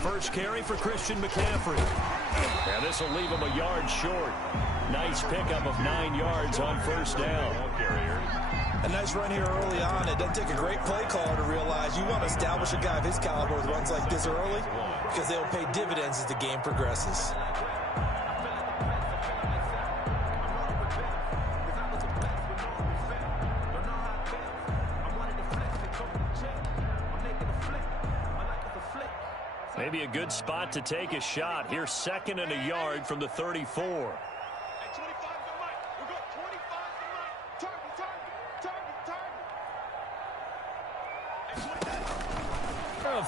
First carry for Christian McCaffrey. And this will leave him a yard short. Nice pickup of 9 yards on first down. A nice run here early on. It doesn't take a great play caller to realize you want to establish a guy of his caliber with runs like this early because they'll pay dividends as the game progresses. Maybe a good spot to take a shot. Here's 2nd and a yard from the 34.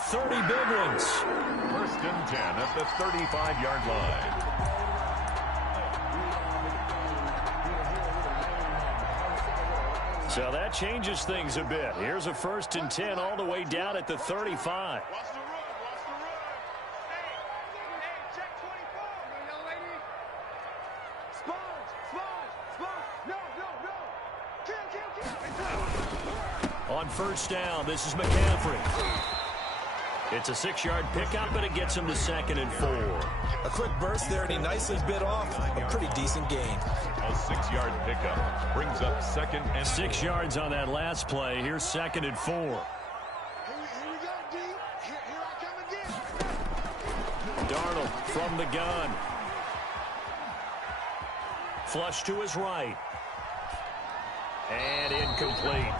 30 big ones. 1st and 10 at the 35-yard line. So that changes things a bit. Here's a 1st and 10 all the way down at the 35. On first down, this is McCaffrey. It's a 6-yard pickup, and it gets him to 2nd and 4. A quick burst there, and he nicely bit off a pretty decent gain. A 6-yard pickup brings up 2nd and 6 yards on that last play. Here's 2nd and 4. Here we go, D. Here I come again. Darnold from the gun. Flush to his right. And incomplete.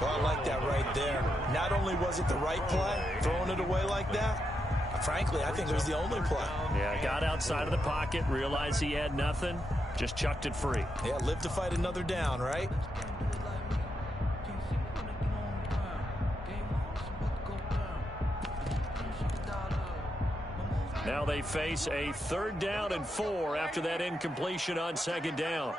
Well, I like that right there. Not only was it the right play, throwing it away like that, frankly, I think it was the only play. Yeah, got outside of the pocket, realized he had nothing, just chucked it free. Yeah, live to fight another down, right? Now they face a 3rd down and 4 after that incompletion on 2nd down.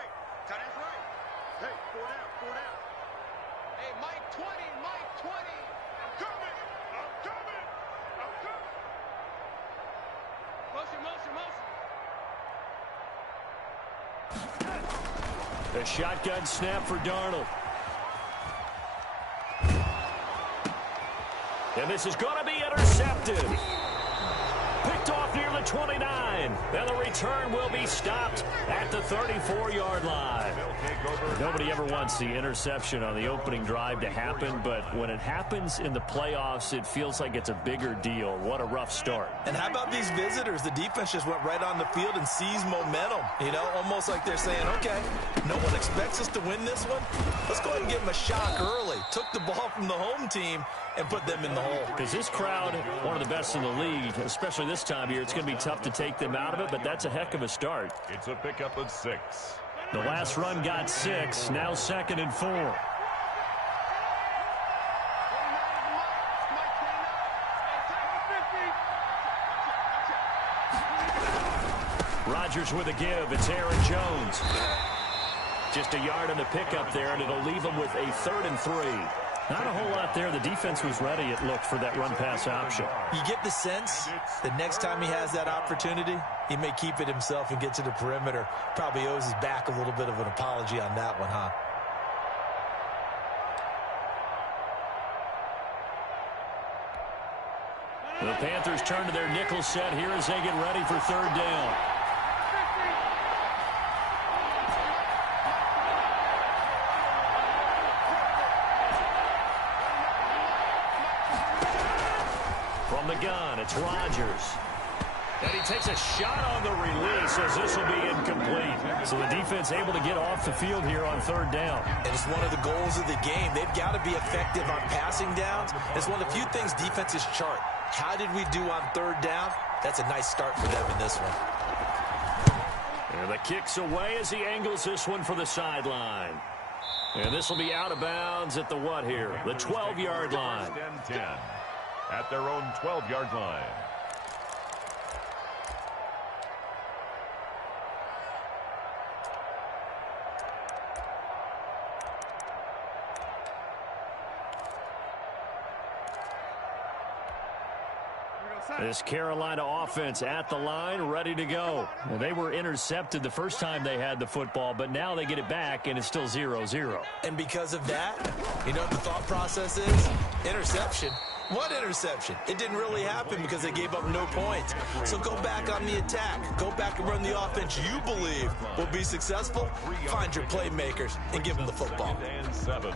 A shotgun snap for Darnold. And this is going to be intercepted. Picked off near the 29. And the return will be stopped at the 34-yard line. Nobody ever wants the interception on the opening drive to happen, but when it happens in the playoffs, it feels like it's a bigger deal. What a rough start. And how about these visitors? The defense just went right on the field and seized momentum. You know, almost like they're saying, okay, no one expects us to win this one. Let's go ahead and give them a shock early. Took the ball from the home team and put them in the hole. Because this crowd, one of the best in the league, especially this time of year, it's going to be tough to take them out of it, but that's a heck of a start. It's a pickup of 6. The last run got 6, now 2nd and 4. Rodgers with a give. It's Aaron Jones. Just a yard on the pickup there, and it'll leave him with a 3rd and 3. Not a whole lot there. The defense was ready, it looked, for that run-pass option. You get the sense that next time he has that opportunity, he may keep it himself and get to the perimeter. Probably owes his back a little bit of an apology on that one, huh? The Panthers turn to their nickel set here as they get ready for 3rd down. From the gun, it's Rodgers. And he takes a shot on the release as this will be incomplete. So the defense able to get off the field here on 3rd down. And it's one of the goals of the game. They've got to be effective on passing downs. It's one of the few things defenses chart. How did we do on 3rd down? That's a nice start for them in this one. And the kick's away as he angles this one for the sideline. And this will be out of bounds at the what here? The 12-yard line. 10. at their own 12-yard line. This Carolina offense at the line, ready to go. Well, they were intercepted the first time they had the football, but now they get it back, and it's still 0-0. And because of that, you know what the thought process is? Interception. What interception? It didn't really happen because they gave up no points. So go back on the attack. Go back and run the offense you believe will be successful. Find your playmakers and give them the football. 2nd and 7.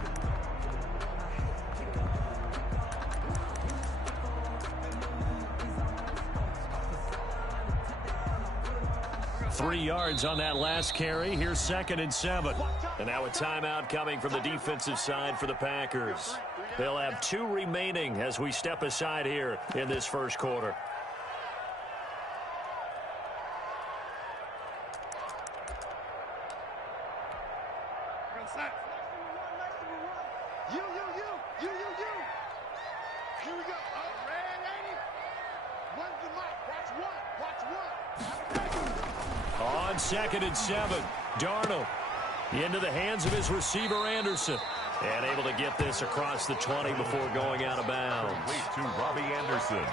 3 yards on that last carry. Here's 2nd and 7. And now a timeout coming from the defensive side for the Packers. They'll have 2 remaining as we step aside here in this first quarter. You. Here we go. Oh, red, ain't it? When's the mic? Watch one. On 2nd and 7, Darnold into the hands of his receiver, Anderson. And able to get this across the 20 before going out of bounds. Complete to Robbie Anderson.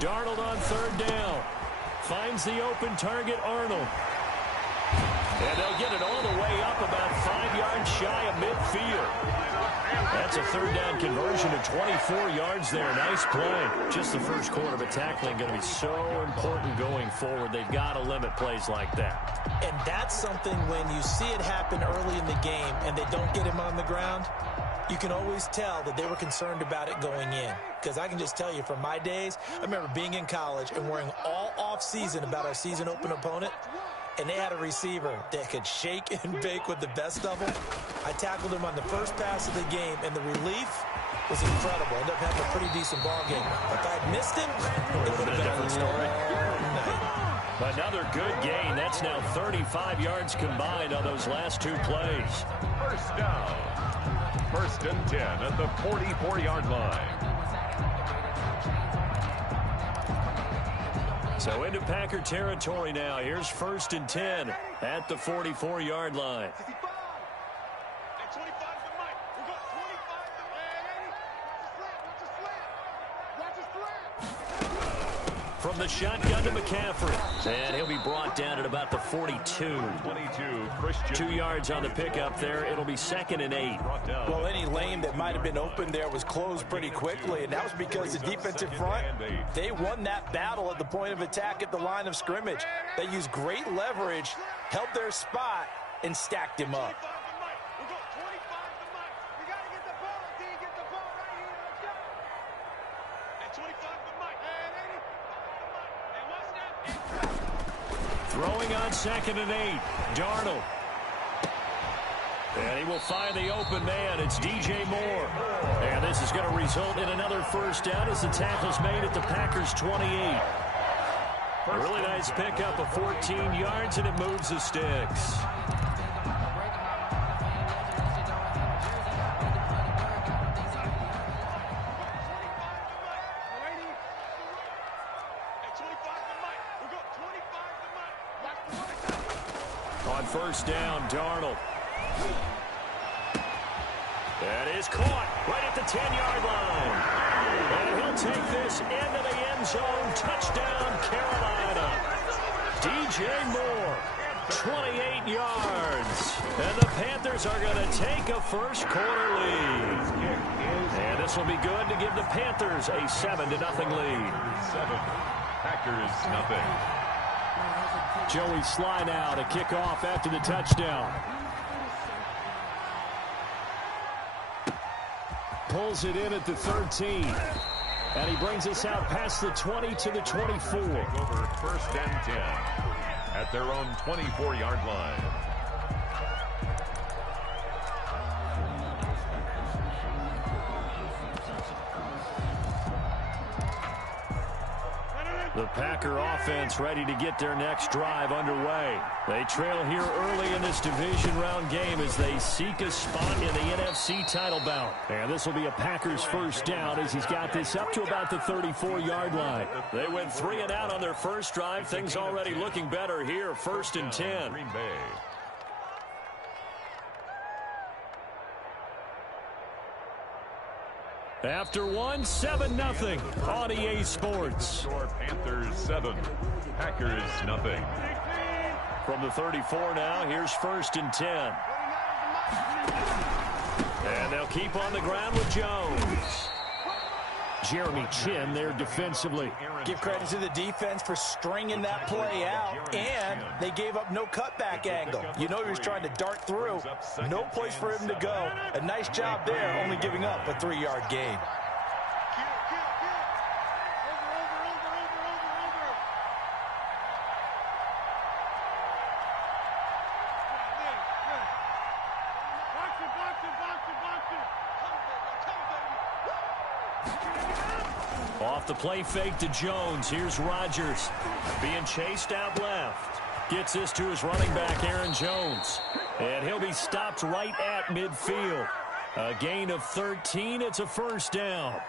Darnold on 3rd down. Finds the open target, Arnold. And they'll get it all the way up about 5 yards shy of midfield. That's a 3rd down conversion to 24 yards there. Nice play. Just the first quarter, but tackling going to be so important going forward. They've got to limit plays like that. And that's something when you see it happen early in the game and they don't get him on the ground, you can always tell that they were concerned about it going in. Because I can just tell you from my days, I remember being in college and worrying all off-season about our season open opponent. And they had a receiver that could shake and bake with the best of them. I tackled him on the first pass of the game, and the relief was incredible. Ended up having a pretty decent ball game. If I'd missed him, it would have been a different story. Another good gain. That's now 35 yards combined on those last 2 plays. First down. 1st and 10 at the 44-yard line. So into Packer territory now. Here's 1st and 10 at the 44-yard line. From the shotgun to McCaffrey. And he'll be brought down at about the 42. 22, Christian. 2 yards on the pickup there. It'll be 2nd and 8. Well, any lane that might have been open there was closed pretty quickly, and that was because the defensive front, they won that battle at the point of attack at the line of scrimmage. They used great leverage, held their spot, and stacked him up. Throwing on 2nd and 8. Darnold. And he will find the open man. It's DJ Moore. And this is going to result in another first down as the tackle's made at the Packers' 28. A really nice pickup of 14 yards, and it moves the sticks. On 1st down, Darnold. That is caught right at the 10-yard line. And he'll take this into the end zone. Touchdown, Carolina. DJ Moore, 28 yards. And the Panthers are going to take a first quarter lead. And this will be good to give the Panthers a 7-0 lead. 7. Packers, nothing. Joey Sly now to kick off after the touchdown. Pulls it in at the 13. And he brings us out past the 20 to the 24. Over 1st and 10 at their own 24-yard line. The Packer offense ready to get their next drive underway. They trail here early in this division round game as they seek a spot in the NFC title bout. And this will be a Packers first down as he's got this up to about the 34-yard line. They went 3 and out on their first drive. Things already looking better here. 1st and 10. Green Bay. After one, 7-0 on EA Sports. Panthers 7, Packers nothing. From the 34 now, here's 1st and 10. And they'll keep on the ground with Jones. Jeremy Chin there defensively. Give credit to the defense for stringing that play out, and they gave up no cutback angle. You know he was trying to dart through. No place for him to go. A nice job there, only giving up a 3-yard gain. Off the play fake to Jones. Here's Rodgers being chased out left. Gets this to his running back, Aaron Jones. And he'll be stopped right at midfield. A gain of 13. It's a first down.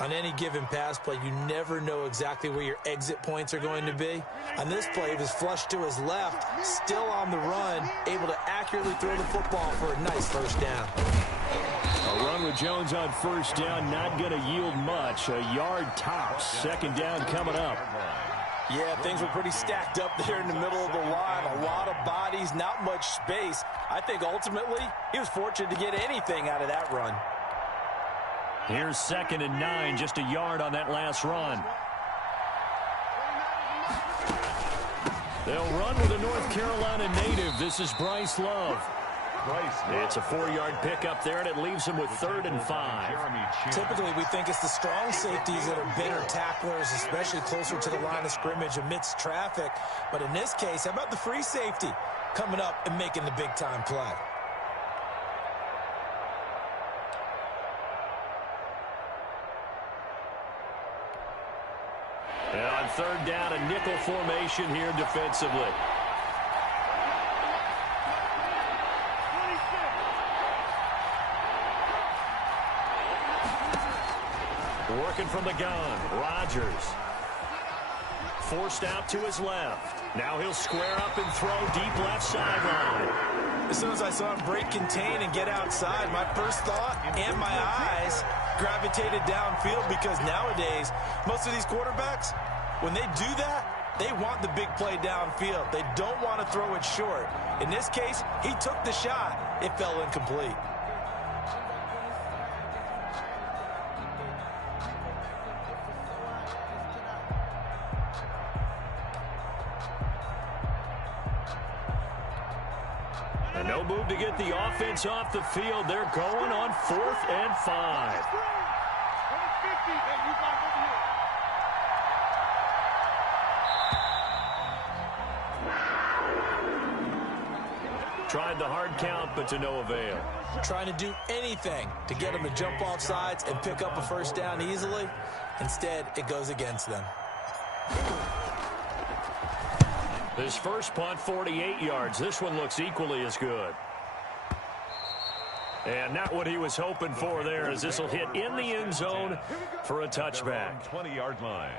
On any given pass play, you never know exactly where your exit points are going to be. On this play, it was flushed to his left, still on the run, able to accurately throw the football for a nice first down. A run with Jones on first down, not going to yield much. A yard tops. Second down coming up. Yeah, things were pretty stacked up there in the middle of the line. A lot of bodies, not much space. I think ultimately he was fortunate to get anything out of that run. Here's 2nd and 9, just a yard on that last run. They'll run with a North Carolina native. This is Bryce Love. It's a 4-yard pickup there, and it leaves him with 3rd and 5. Typically, we think it's the strong safeties that are better tacklers, especially closer to the line of scrimmage amidst traffic. But in this case, how about the free safety coming up and making the big-time play? And on 3rd down, a nickel formation here defensively. Working from the gun, Rodgers. Forced out to his left. Now he'll square up and throw deep left sideline. As soon as I saw him break contain and get outside, my first thought and my eyes gravitated downfield, because nowadays, most of these quarterbacks, when they do that, they want the big play downfield. They don't want to throw it short. In this case, he took the shot. It fell incomplete. And no move to get the offense off the field. They're going on 4th and 5. Tried the hard count, but to no avail. Trying to do anything to get them to jump off sides and pick up a first down easily. Instead, it goes against them. His first punt, 48 yards. This one looks equally as good. And not what he was hoping for there, as this will hit in the end zone for a touchback. 20-yard line.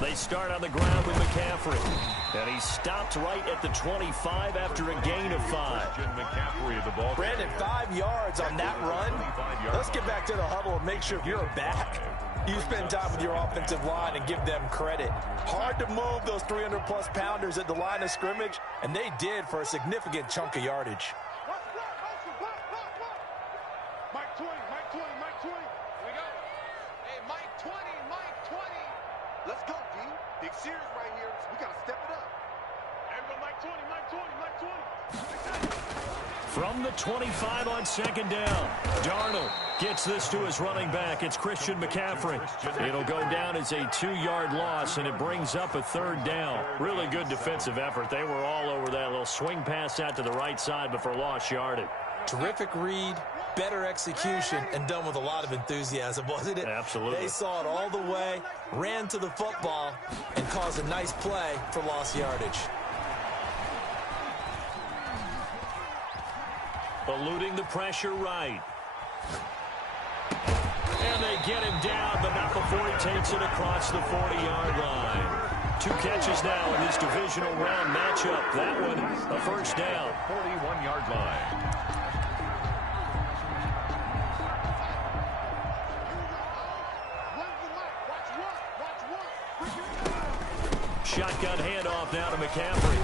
They start on the ground with McCaffrey. And he stopped right at the 25 after a gain of 5. McCaffrey, the ball. Brandon, 5 yards on that run. Let's get back to the huddle and make sure if you're back, you spend time with your offensive line and give them credit. Hard to move those 300-plus pounders at the line of scrimmage, and they did for a significant chunk of yardage. Mike 20, Mike 20, Mike 20. Let's go, D. Big Sears right here. We got to step it up. From the 25 on second down, Darnold gets this to his running back. It's Christian McCaffrey. It'll go down as a 2-yard loss, and it brings up a third down. Really good defensive effort. They were all over that little swing pass out to the right side, but for lost yardage. Terrific read, better execution, and done with a lot of enthusiasm, wasn't it? Absolutely. They saw it all the way, ran to the football, and caused a nice play for lost yardage. Eluding the pressure right. And they get him down, but not before he takes it across the 40-yard line. 2 catches now in this divisional round matchup. That one, a first down. 41-yard line. Shotgun handoff now to McCaffrey.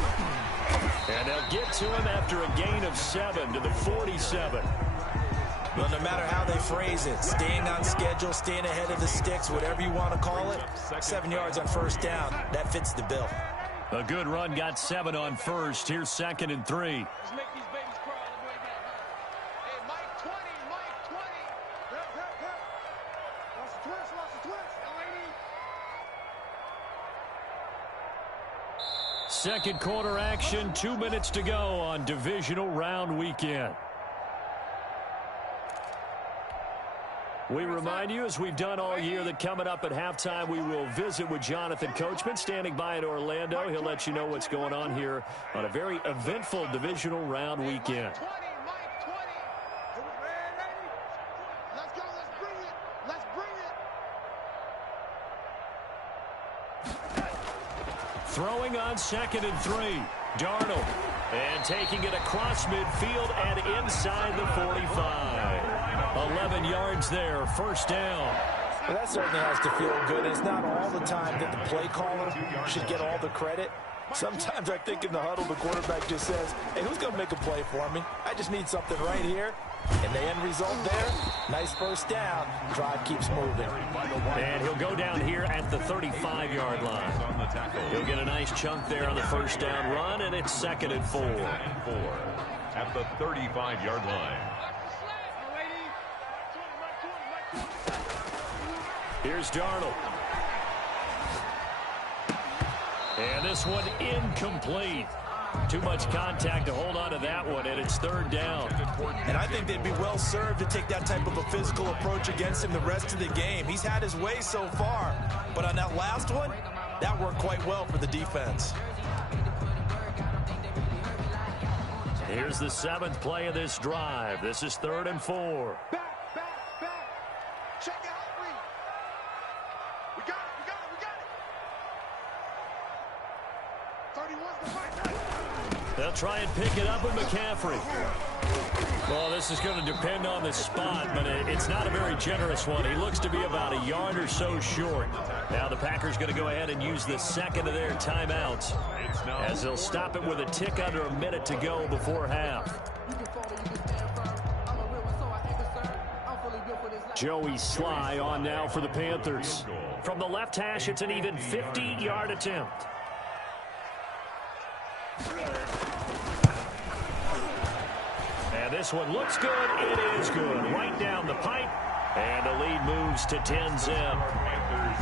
And they'll get to him after a gain of 7 to the 47. Well, no matter how they phrase it, staying on schedule, staying ahead of the sticks, whatever you want to call it, 7 yards on first down, that fits the bill. A good run, got 7 on first. Here's 2nd and 3. Second quarter action, 2 minutes to go on divisional round weekend. We remind you, as we've done all year, that coming up at halftime, we will visit with Jonathan Coachman, standing by in Orlando. He'll let you know what's going on here on a very eventful divisional round weekend. Throwing on 2nd and 3. Darnold. And taking it across midfield and inside the 45. 11 yards there. First down. Well, that certainly has to feel good. It's not all the time that the play caller should get all the credit. Sometimes I think in the huddle, the quarterback just says, hey, who's going to make a play for me? I just need something right here. And the end result there, nice first down. Drive keeps moving. And he'll go down here at the 35-yard line. He'll get a nice chunk there on the first down run, and it's 2nd and 4. At the 35-yard line. Here's Darnold. And this one incomplete. Too much contact to hold on to that one, and it's 3rd down. And I think they'd be well served to take that type of a physical approach against him the rest of the game. He's had his way so far, but on that last one, that worked quite well for the defense. Here's the 7th play of this drive. This is 3rd and 4. Back. Check it out, Reed. We got it. 31's the fight. They'll try and pick it up with McCaffrey. Well, this is going to depend on the spot, but it's not a very generous one. He looks to be about a yard or so short. Now the Packers going to go ahead and use the 2nd of their timeouts, as they'll stop it with a tick under a minute to go before half. Joey Sly on now for the Panthers. From the left hash, it's an even 50-yard attempt. And this one looks good. It is good. Right down the pipe. And the lead moves to 10-zip.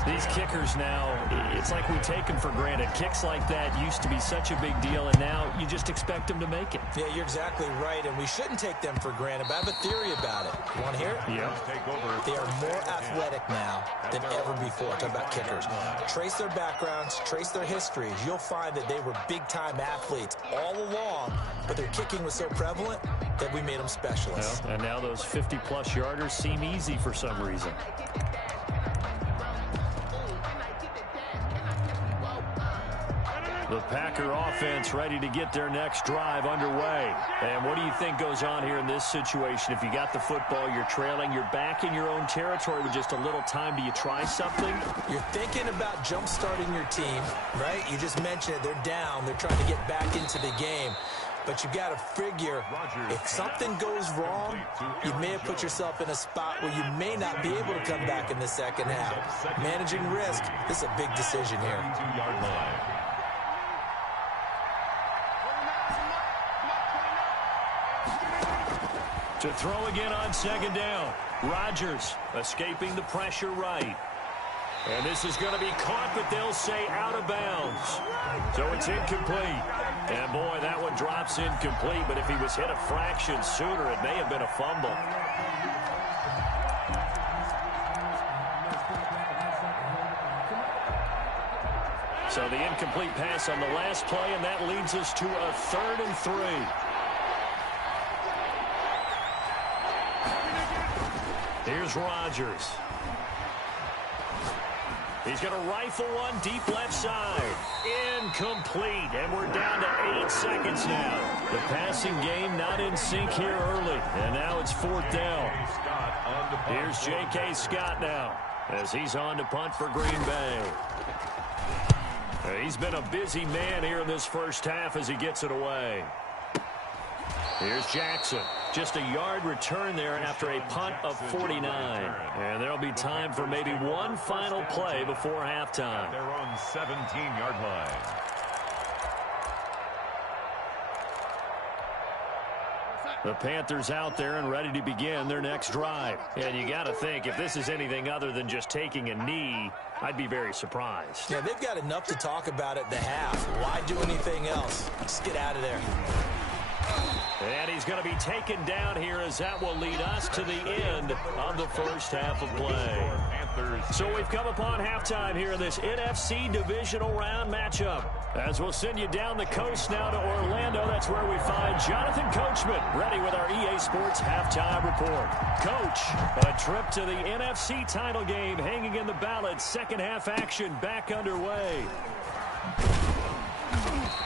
These kickers now, it's like we take them for granted. Kicks like that used to be such a big deal, and now you just expect them to make it. Yeah, you're exactly right, and we shouldn't take them for granted, but I have a theory about it. You want to hear it? Yeah. They are more athletic now than ever before. Talk about kickers. Trace their backgrounds, trace their histories. You'll find that they were big-time athletes all along, but their kicking was so prevalent that we made them specialists. Well, and now those 50-plus yarders seem easy for some reason. The Packer offense ready to get their next drive underway. And what do you think goes on here in this situation? If you got the football, you're trailing, you're back in your own territory with just a little time. Do you try something? You're thinking about jump-starting your team, right? You just mentioned it. They're down. They're trying to get back into the game. but you got to figure if something goes wrong, you may have put yourself in a spot where you may not be able to come back in the second half. Managing risk, this is a big decision here. 2-yard line. To throw again on second down. Rodgers escaping the pressure right. And this is going to be caught, but they'll say out of bounds. So it's incomplete. And boy, that one drops incomplete, but if he was hit a fraction sooner, it may have been a fumble. So the incomplete pass on the last play, and that leads us to a 3rd and 3. Here's Rodgers. He's going to rifle one deep left side. Incomplete. And we're down to 8 seconds now. The passing game not in sync here early. And now it's 4th down. Here's J.K. Scott now as he's on to punt for Green Bay. He's been a busy man here in this first half as he gets it away. Here's Jackson. Just a yard return there after a punt of 49. And there'll be time for maybe one final play before halftime. Their own 17-yard line. The Panthers out there and ready to begin their next drive. And you got to think, if this is anything other than just taking a knee, I'd be very surprised. Yeah, they've got enough to talk about at the half. Why do anything else? Just get out of there. And he's going to be taken down here as that will lead us to the end of the first half of play. So we've come upon halftime here in this NFC divisional round matchup. As we'll send you down the coast now to Orlando, that's where we find Jonathan Coachman ready with our EA Sports halftime report. Coach, a trip to the NFC title game hanging in the balance. Second half action back underway.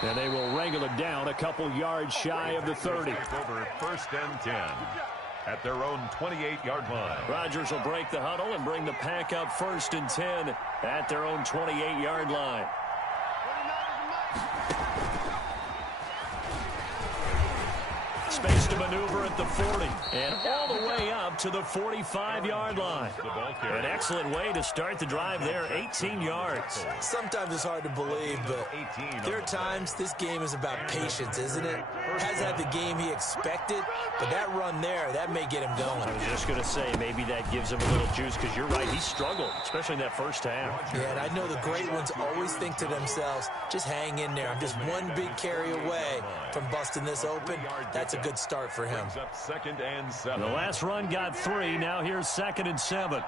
And they will wrangle it down a couple yards shy of the 30. Over 1st and 10 at their own 28-yard line. Rodgers will break the huddle and bring the pack up 1st and 10 at their own 28-yard line. Space to maneuver at the 40 and all the way up to the 45-yard line. An excellent way to start the drive there, 18 yards. Sometimes it's hard to believe, but there are times this game is about patience, isn't it? Has had the game he expected, but that run there, that may get him going. I was just going to say, maybe that gives him a little juice, because you're right, he struggled, especially in that first half. Yeah, and I know the great ones always think to themselves, just hang in there. I'm just one big carry away from busting this open. That's a good start for him. 2nd and 7. The last run got 3. Now here's 2nd and 7.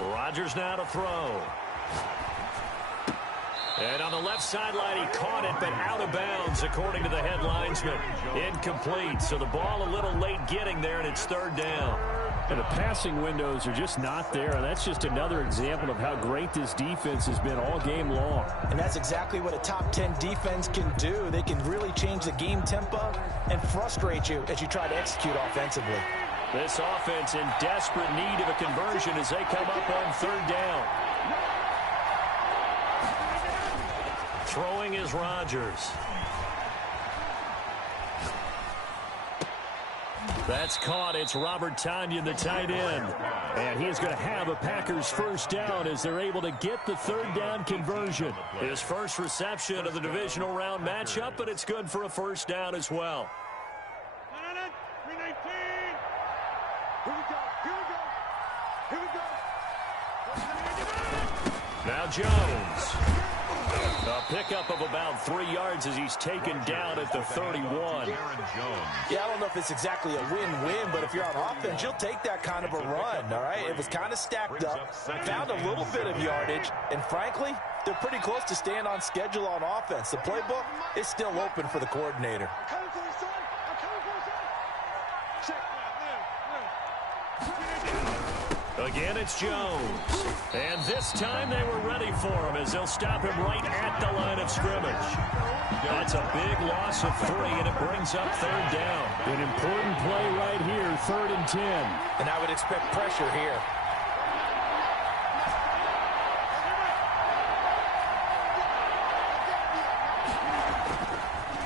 Rodgers now to throw. And on the left sideline, he caught it, but out of bounds, according to the head linesman. Incomplete, so the ball a little late getting there, and it's 3rd down. And the passing windows are just not there, and that's just another example of how great this defense has been all game long. And that's exactly what a top 10 defense can do. They can really change the game tempo and frustrate you as you try to execute offensively. This offense in desperate need of a conversion as they come up on 3rd down. Throwing is Rodgers. That's caught. It's Robert Tonyan, the tight end. And he's going to have a Packers first down as they're able to get the 3rd down conversion. His first reception of the divisional round matchup, but it's good for a first down as well. Now Jones. A pickup of about 3 yards as he's taken down at the 31. Yeah, I don't know if it's exactly a win-win, but if you're on offense, you'll take that kind of a run, all right? It was kind of stacked up, found a little bit of yardage, and frankly, they're pretty close to staying on schedule on offense. The playbook is still open for the coordinator. Again, it's Jones. And this time they were ready for him as they'll stop him right at the line of scrimmage. That's a big loss of 3, and it brings up 3rd down. An important play right here, 3rd and 10. And I would expect pressure here.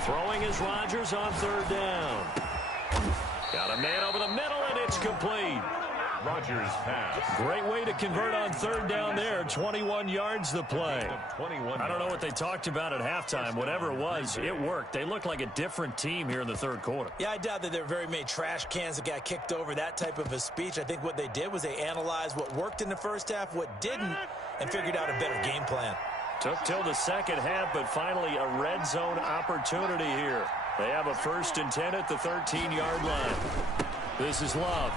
Throwing is Rodgers on third down. Got a man over the middle, and it's complete. Rodgers pass. Great way to convert on third down there. 21 yards the play. I don't know what they talked about at halftime. Whatever it was, it worked. They looked like a different team here in the third quarter. Yeah, I doubt that there were very many trash cans that got kicked over, that type of a speech. I think what they did was they analyzed what worked in the first half, what didn't, and figured out a better game plan. Took till the second half, but finally a red zone opportunity here. They have a 1st and 10 at the 13-yard line. This is Love.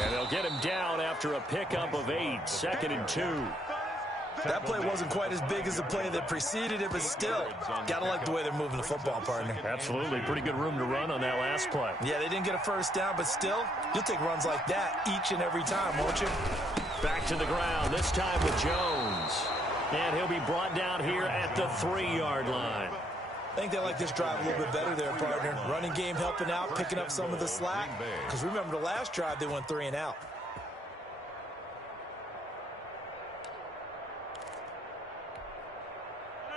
And they'll get him down after a pickup of 8, 2nd and 2. That play wasn't quite as big as the play that preceded it, but still, got to like the way they're moving the football, partner. Absolutely. Pretty good room to run on that last play. Yeah, they didn't get a first down, but still, you'll take runs like that each and every time, won't you? Back to the ground, this time with Jones. And he'll be brought down here at the 3-yard line. I think they like this drive a little bit better there, partner. Running game helping out, picking up some of the slack. Because remember the last drive, they went 3 and out.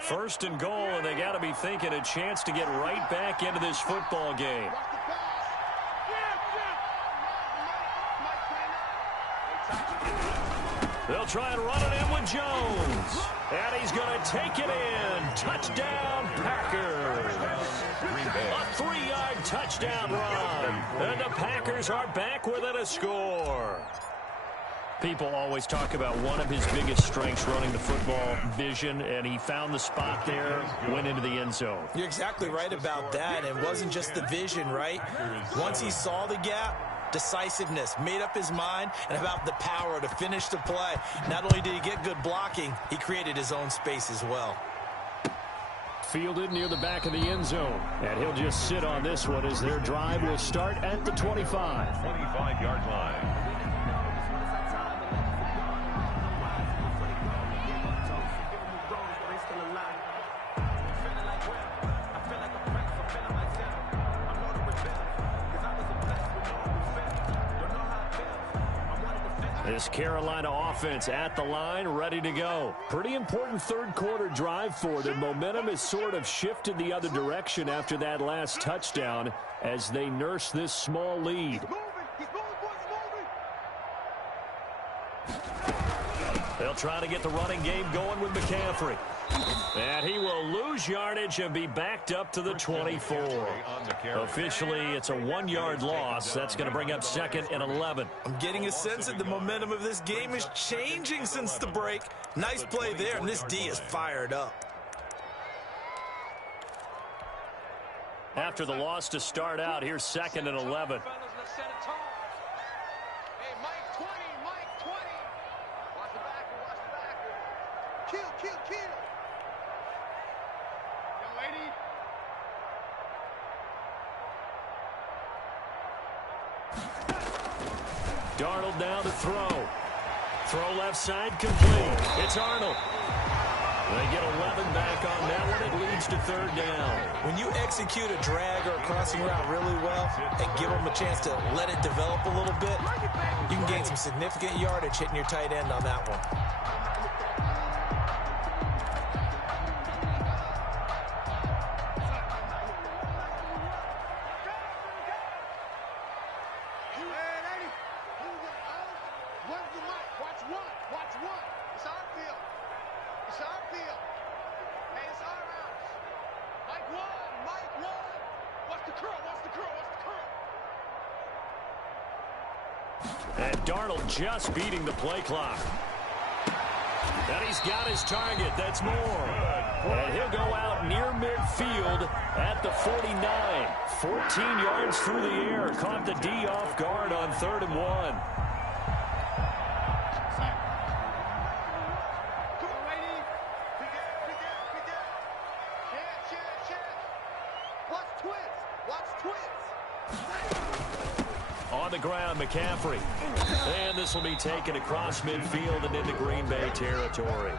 First and goal, and they got to be thinking a chance to get right back into this football game. They'll try and run it in with Jones. And he's going to take it in. Touchdown, Packers. A 3-yard touchdown run. And the Packers are back within a score. People always talk about one of his biggest strengths running the football, vision, and he found the spot there, went into the end zone. You're exactly right about that. It wasn't just the vision, right? Once he saw the gap, decisiveness, made up his mind, and about the power to finish the play. Not only did he get good blocking, he created his own space as well. Fielded near the back of the end zone. And he'll just sit on this one as their drive will start at the 25. 25-yard line. This Carolina offense at the line, ready to go. Pretty important third quarter drive for them. Momentum has sort of shifted the other direction after that last touchdown as they nurse this small lead. They'll try to get the running game going with McCaffrey. And he will lose yardage and be backed up to the 24. Officially, it's a 1-yard loss. That's going to bring up 2nd and 11. I'm getting a sense that the momentum of this game is changing since the break. Nice play there, and this D is fired up. After the loss to start out, here's 2nd and 11. Darnold now to throw. Throw left side complete. It's Arnold. They get 11 back on that one. It leads to 3rd down. When you execute a drag or a crossing route really well and give them a chance to let it develop a little bit, you can gain some significant yardage hitting your tight end on that one. And Darnold just beating the play clock. And he's got his target. That's more. And he'll go out near midfield at the 49. 14 yards through the air. Caught the D off guard on 3rd and 1. On the ground, McCaffrey. And this will be taken across midfield and into Green Bay territory.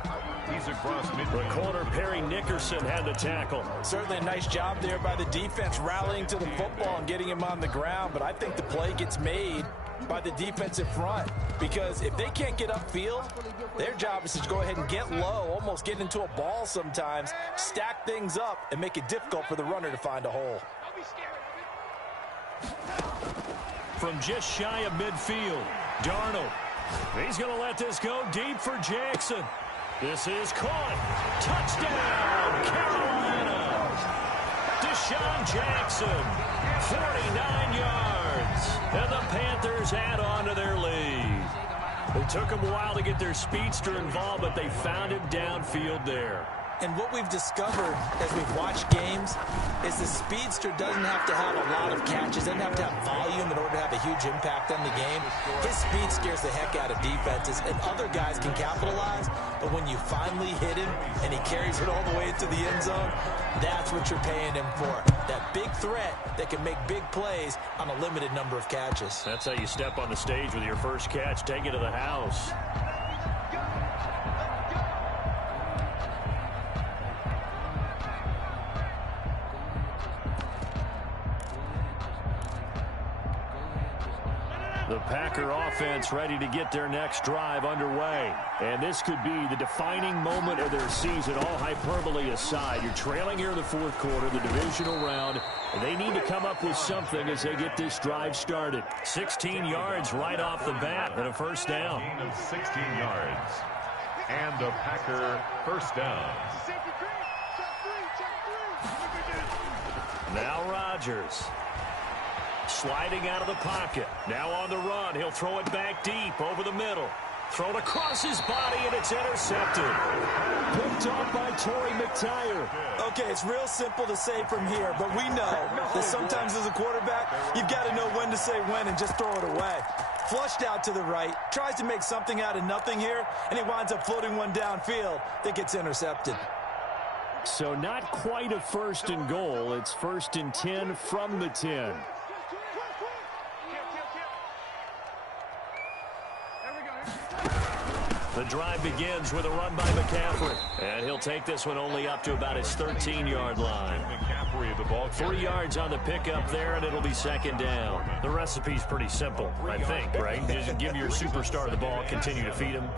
He's across midfield. The corner, Perry Nickerson, had the tackle. Certainly a nice job there by the defense, rallying to the football and getting him on the ground. But I think the play gets made by the defensive front. Because if they can't get upfield, Their job is to go ahead and get low, almost get into a ball sometimes, stack things up, and make it difficult for the runner to find a hole. From just shy of midfield, Darnold. He's going to let this go deep for Jackson. This is caught. Touchdown, Carolina. Deshaun Jackson, 49 yards. And the Panthers add on to their lead. It took them a while to get their speedster involved, but they found him downfield there. And what we've discovered as we've watched games is the speedster doesn't have to have a lot of catches, doesn't have to have volume in order to have a huge impact on the game. His speed scares the heck out of defenses, and other guys can capitalize, but when you finally hit him and he carries it all the way into the end zone, that's what you're paying him for. That big threat that can make big plays on a limited number of catches. That's how you step on the stage with your first catch, take it to the house. The Packer offense ready to get their next drive underway. And this could be the defining moment of their season, all hyperbole aside. You're trailing here in the fourth quarter, the divisional round, and they need to come up with something as they get this drive started. 16 yards right off the bat and a first down. Gain of 16 yards. And a Packer first down. Now Rodgers. Sliding out of the pocket. Now on the run. He'll throw it back deep over the middle. Thrown across his body, and it's intercepted. Picked off by Torrey McTyer. Okay, it's real simple to say from here, but we know that sometimes as a quarterback, you've got to know when to say when and just throw it away. Flushed out to the right, tries to make something out of nothing here, and he winds up floating one downfield that gets intercepted. So not quite a first and goal. It's first and 10 from the 10. The drive begins with a run by McCaffrey. And he'll take this one only up to about his 13-yard line. McCaffrey, the ball 3 yards on the pickup there, and it'll be second down. The recipe's pretty simple, I think, right? Just give your superstar the ball, continue to feed him.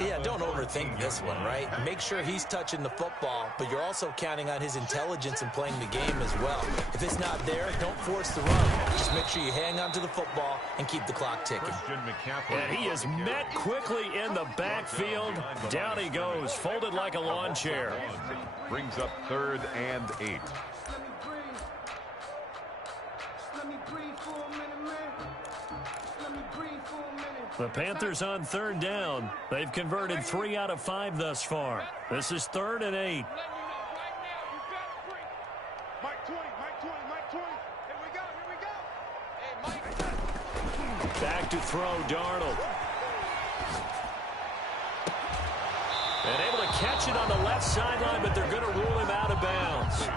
Yeah, don't overthink this one, right? Make sure he's touching the football, but you're also counting on his intelligence in playing the game as well. If it's not there, don't force the run. Just make sure you hang on to the football and keep the clock ticking. And he is met quickly in the backfield. Down he goes, folded like a lawn chair. Brings up 3rd and 8. The Panthers on 3rd down. They've converted 3 out of 5 thus far. This is 3rd and 8. Back to throw, Darnold. And able to catch it on the left sideline, but they're going to rule him out of bounds.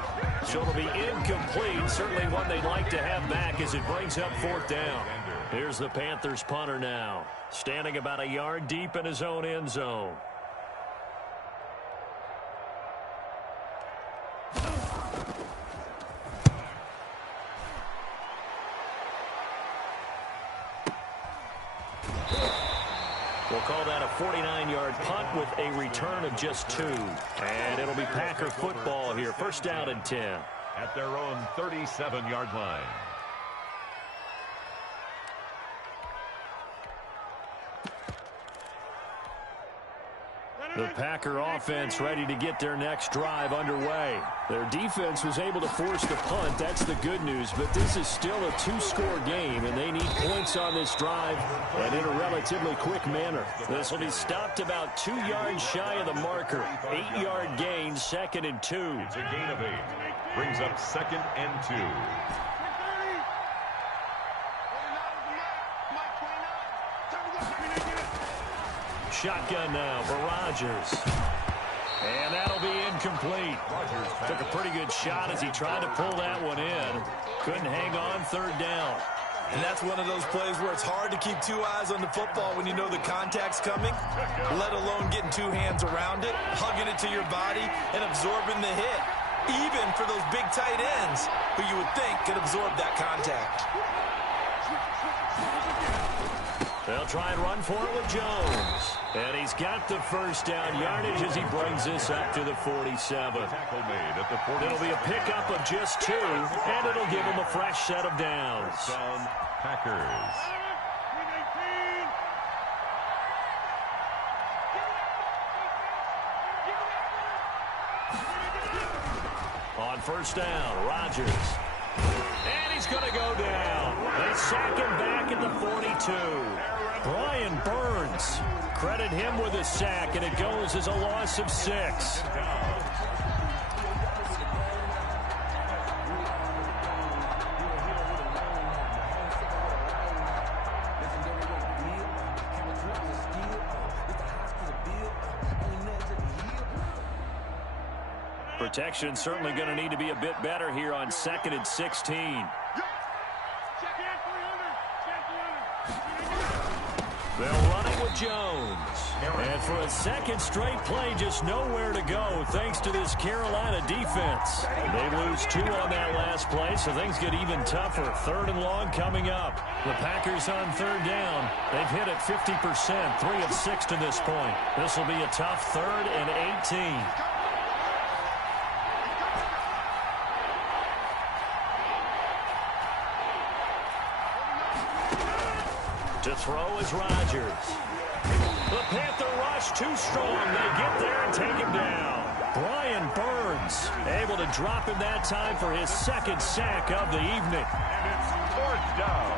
So it'll be incomplete. Certainly one they'd like to have back as it brings up 4th down. Here's the Panthers punter now, standing about a yard deep in his own end zone. We'll call that a 49-yard punt with a return of just 2. And it'll be Packer football here. First down and 10. At their own 37-yard line. The Packer offense ready to get their next drive underway. Their defense was able to force the punt. That's the good news. But this is still a 2-score game, and they need points on this drive and in a relatively quick manner. This will be stopped about 2 yards shy of the marker. 8-yard gain, 2nd and 2. It's a gain of 8. Brings up 2nd and 2. Shotgun now for Rodgers. And that'll be incomplete. Took a pretty good shot as he tried to pull that one in. Couldn't hang on, 3rd down. And that's one of those plays where it's hard to keep 2 eyes on the football when you know the contact's coming, let alone getting 2 hands around it, hugging it to your body, and absorbing the hit. Even for those big tight ends who you would think could absorb that contact. They'll try and run for it with Jones. And he's got the first down yardage as he brings this up to the 47. It'll be a pickup of just 2, and it'll give him a fresh set of downs. Packers. On first down, Rodgers. And he's going to go down. They sack him back at the 42. Brian Burns. Credit him with a sack, and it goes as a loss of 6. Protection certainly going to need to be a bit better here on 2nd and 16. They'll run it with Jones. And for a second straight play, just nowhere to go thanks to this Carolina defense. They lose 2 on that last play, so things get even tougher. 3rd and long coming up. The Packers on 3rd down. They've hit it 50%, 3 of 6 to this point. This will be a tough 3rd and 18. To throw is Rodgers. The Panther rush too strong. They get there and take him down. Brian Burns able to drop him that time for his 2nd sack of the evening. And it's 4th down.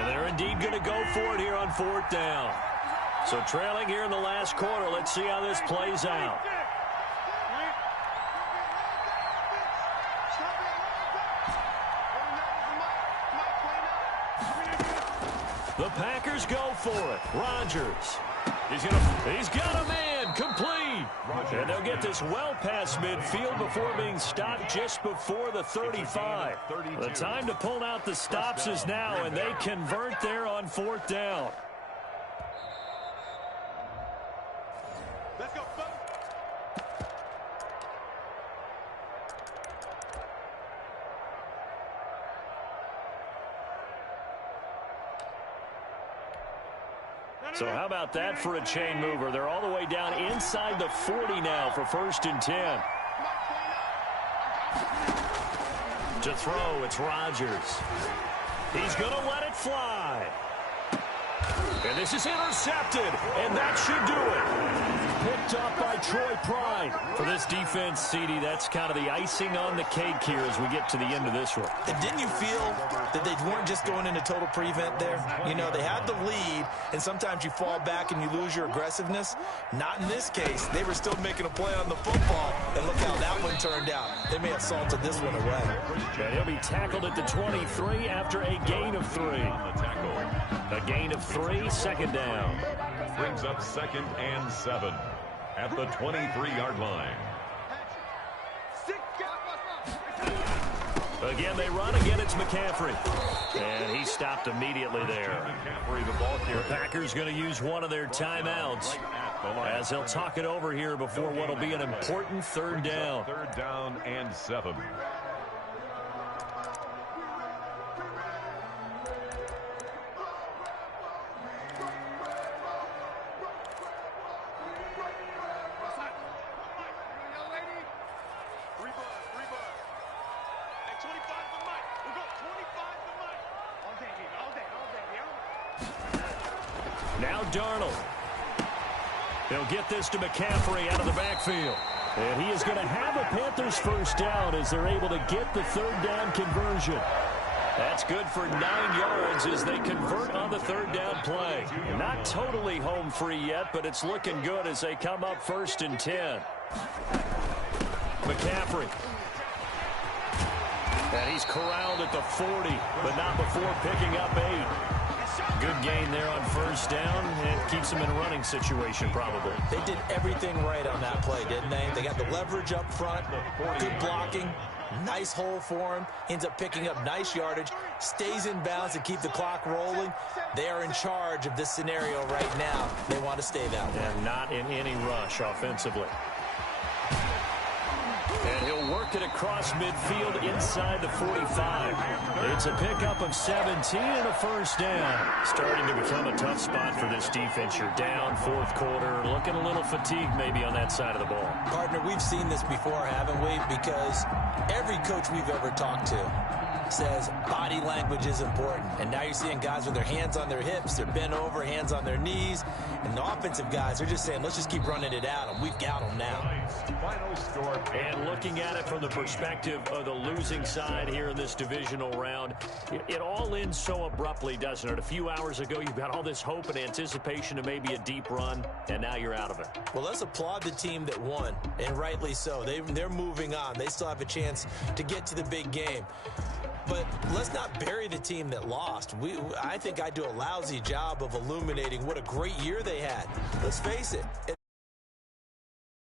And they're indeed going to go for it here on 4th down. So trailing here in the last quarter. Let's see how this plays out. The Packers go for it. Rodgers. He's got a man. Complete. And they'll get this well past midfield before being stopped just before the 35. The time to pull out the stops is now, and they convert there on 4th down. Let's go, folks. So how about that for a chain mover? They're all the way down inside the 40 now for 1st and 10. To throw, it's Rodgers. He's going to let it fly. And this is intercepted, and that should do it. Picked up by Troy Pride. For this defense, CD, that's kind of the icing on the cake here as we get to the end of this one. And didn't you feel that they weren't just going into total prevent there? You know, they had the lead, and sometimes you fall back and you lose your aggressiveness. Not in this case. They were still making a play on the football, and look how that one turned out. They may have salted this one away. And he'll be tackled at the 23 after a gain of 3. A gain of 3, 2nd down. Brings up 2nd and 7 at the 23-yard line. Again, they run. Again, it's McCaffrey. And he stopped immediately there. The Packers going to use one of their timeouts as they'll talk it over here before what will be an important 3rd down. 3rd down and 7. Now Darnold. He'll get this to McCaffrey out of the backfield. And he is going to have a Panthers 1st down as they're able to get the 3rd down conversion. That's good for 9 yards as they convert on the 3rd down play. Not totally home free yet, but it's looking good as they come up 1st and 10. McCaffrey. And he's corralled at the 40, but not before picking up 8. Good gain there on 1st down. It keeps them in a running situation, probably. They did everything right on that play, didn't they? They got the leverage up front, good blocking, nice hole for him, ends up picking up nice yardage, stays in bounds to keep the clock rolling. They are in charge of this scenario right now. They want to stay that way. And not in any rush offensively. And he'll work it across midfield inside the 45. It's a pickup of 17 and a first down. Starting to become a tough spot for this defense. You're down fourth quarter, looking a little fatigued maybe on that side of the ball. Partner, we've seen this before, haven't we? Because every coach we've ever talked to says body language is important. And now you're seeing guys with their hands on their hips, they're bent over, hands on their knees. And the offensive guys are just saying, let's just keep running it at them. We've got them now. Final score. And looking at it from the perspective of the losing side here in this divisional round, it all ends so abruptly, doesn't it? A few hours ago, you've got all this hope and anticipation of maybe a deep run, and now you're out of it. Well, let's applaud the team that won, and rightly so. They're moving on. They still have a chance to get to the big game. But let's not bury the team that lost. I think I do a lousy job of illuminating what a great year they had. Let's face it.